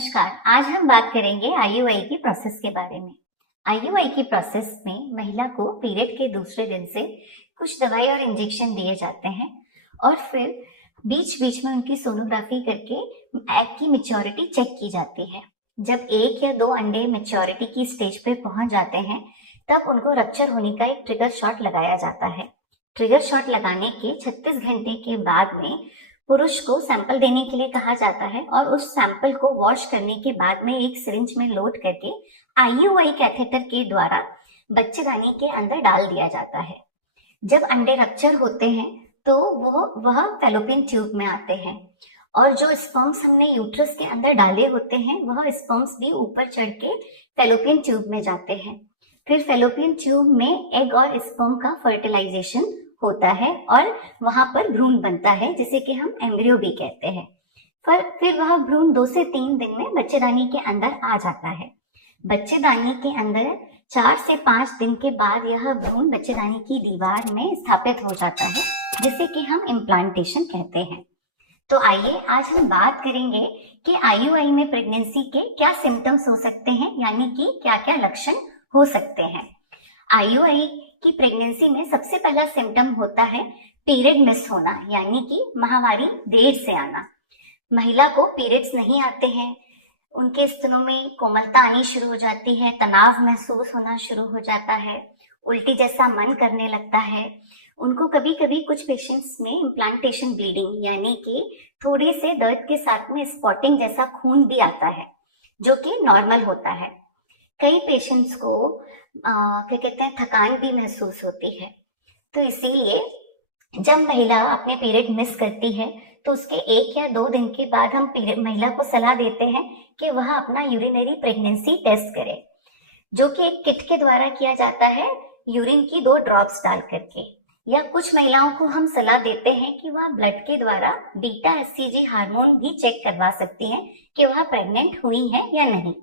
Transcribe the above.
नमस्कार। आज हम बात करेंगे आईयूआई की प्रोसेस के बारे में। आईयूआई की प्रोसेस में महिला को पीरियड के दूसरे दिन से कुछ दवाई और इंजेक्शन दिए जाते हैं और फिर बीच बीच में उनकी सोनोग्राफी करके एग की मैच्योरिटी चेक की जाती है। जब 1 या 2 अंडे मैच्योरिटी की स्टेज पे पहुंच जाते हैं तब उनको रप्चर होने का एक ट्रिगर शॉट लगाया जाता है। ट्रिगर शॉट लगाने के 36 घंटे के बाद में पुरुष को सैंपल देने के लिए कहा जाता है और उस सैंपल को वॉश करने के बाद में एक सिरिंज में लोड करके आईयूआई कैथेटर के द्वारा बच्चेदानी के अंदर डाल दिया जाता है। जब अंडे रप्चर होते हैं तो वह फैलोपियन ट्यूब में आते हैं और जो स्पर्म्स हमने यूट्रस के अंदर डाले होते हैं वह स्पर्म्स भी ऊपर चढ़ के फैलोपियन ट्यूब में जाते हैं। फिर फैलोपियन ट्यूब में एग और स्पर्म का फर्टिलाइजेशन होता है और वहां पर भ्रूण बनता है जिसे कि हम एम्ब्रियो भी कहते हैं। फिर वह भ्रूण 2 से 3 दिन में बच्चेदानी के अंदर आ जाता है। बच्चेदानी के अंदर 4 से 5 दिन के बाद यह भ्रूण बच्चेदानी की दीवार में स्थापित हो जाता है जिसे कि हम इम्प्लांटेशन कहते हैं। तो आइए आज हम बात करेंगे कि आईयूआई में प्रेगनेंसी के क्या सिम्टम्स हो सकते हैं, यानी कि क्या क्या लक्षण हो सकते हैं। आईयूआई की प्रेगनेंसी में सबसे पहला सिम्टम होता है पीरियड मिस होना, यानी कि माहवारी देर से आना। महिला को पीरियड्स नहीं आते हैं, उनके स्तनों में कोमलता आनी शुरू हो जाती है, तनाव महसूस होना शुरू हो जाता है, उल्टी जैसा मन करने लगता है। उनको कभी कभी कुछ पेशेंट्स में इम्प्लांटेशन ब्लीडिंग यानी कि थोड़े से दर्द के साथ में स्पॉटिंग जैसा खून भी आता है जो कि नॉर्मल होता है। कई पेशेंट्स को क्या कहते हैं थकान भी महसूस होती है। तो इसीलिए जब महिला अपने पीरियड मिस करती है तो उसके 1 या 2 दिन के बाद हम महिला को सलाह देते हैं कि वह अपना यूरिनरी प्रेगनेंसी टेस्ट करे, जो कि एक किट के द्वारा किया जाता है यूरिन की 2 ड्रॉप्स डाल करके। या कुछ महिलाओं को हम सलाह देते हैं कि वह ब्लड के द्वारा बीटा एचसीजी हार्मोन भी चेक करवा सकती हैं कि वह प्रेग्नेंट हुई है या नहीं।